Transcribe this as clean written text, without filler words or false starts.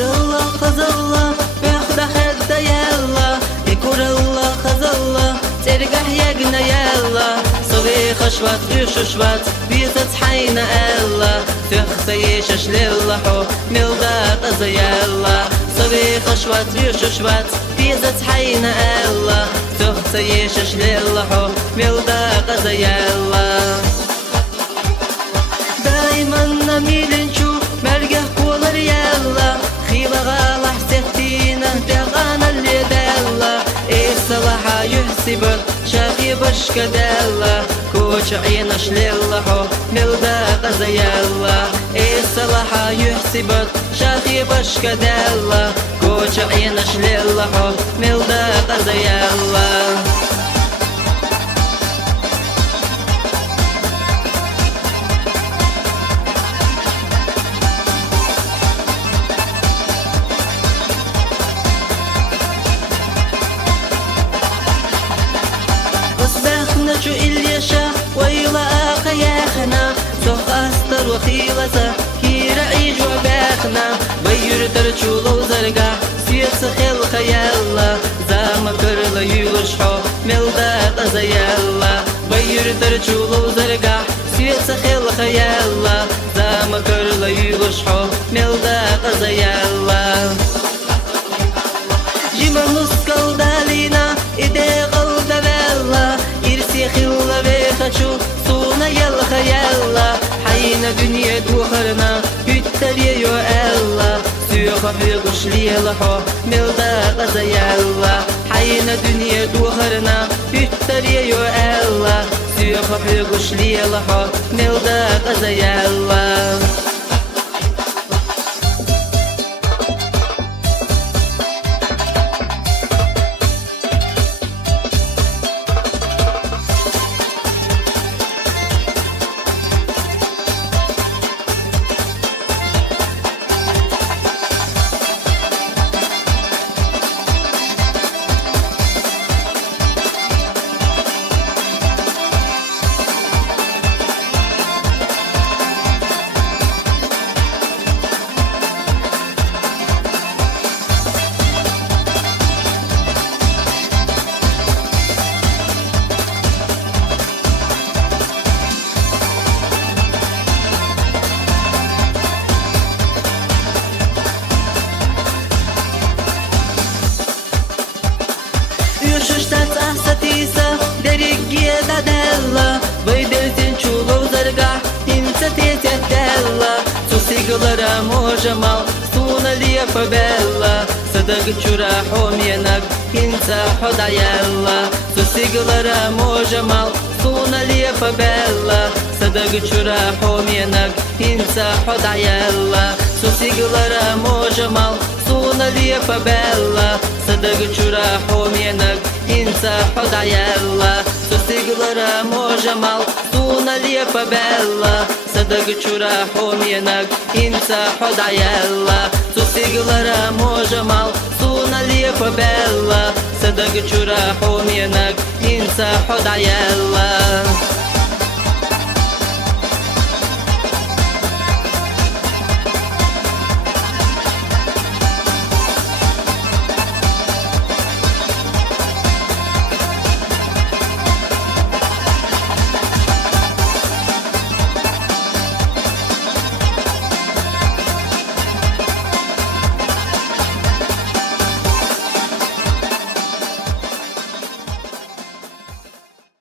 الله خذ الله بيخدع خدة يلا يكور الله خذ الله ترجع يجنا يلا صبي خشوات يشوشوات بيزت حينا الله تخسيش للحو ملدات أزيلا صبي خشوات يشوشوات بيزت حينا الله تخسيش للحو ملدات أزيلا دايما نميل نشوف مرجع كولر يلا خيبة غالح ستينا دغانا اللي دالا إيه صلاحا يحسبن شافي بشكا دالا كوش عينش للحو ملدا قزيلا إيه صلاحا يحسبن شافي بشكا دالا كوش عينش للحو ملدا قزيلا شو إليشا ويلا خياخنا سوق أستر وخيلة كير عيج وباخنا ويردر شولو زرقا سيت سخيل خيالا زام كرلا يلشحو ملدا قزيالا ويردر شولو زرقا سيت سخيل خيالا زام كرلا يلشحو ملدا قزيالا جيما نسكو دالينا إيدي غلد بيلا يرسي خلا بيخشو صونا يلا خيالا حينا دنيا دوخرنا يتري يو ألا سيوخا في غشلي لحو ملدا قزيالا حينا دنيا دوخرنا يتري يو ألا سيوخا في غشلي لحو ملدا قزيالا ششتات أحساتيسا دريقية دادلا بيدلتين شولو زرقا انت تيتدلا سوسيقلرا موجمال سونا ليا فبلا صدق جراحو مينك انت حدا يلا سوسيقلرا موجمال سونا ليا فبلا صدق جراحو مينك انت حدا يلا سوسيقلرا موجمال سونا ليا فبلا صدق جراحو مينك انت حدا يلا سوسيقلرا موجمال سونا ليا فبلا صدق جراحو مينك انت حدا يلا سوسيقلرا موجمال سونا ليا فبلا صدق جراحو مينك انت حدا يلا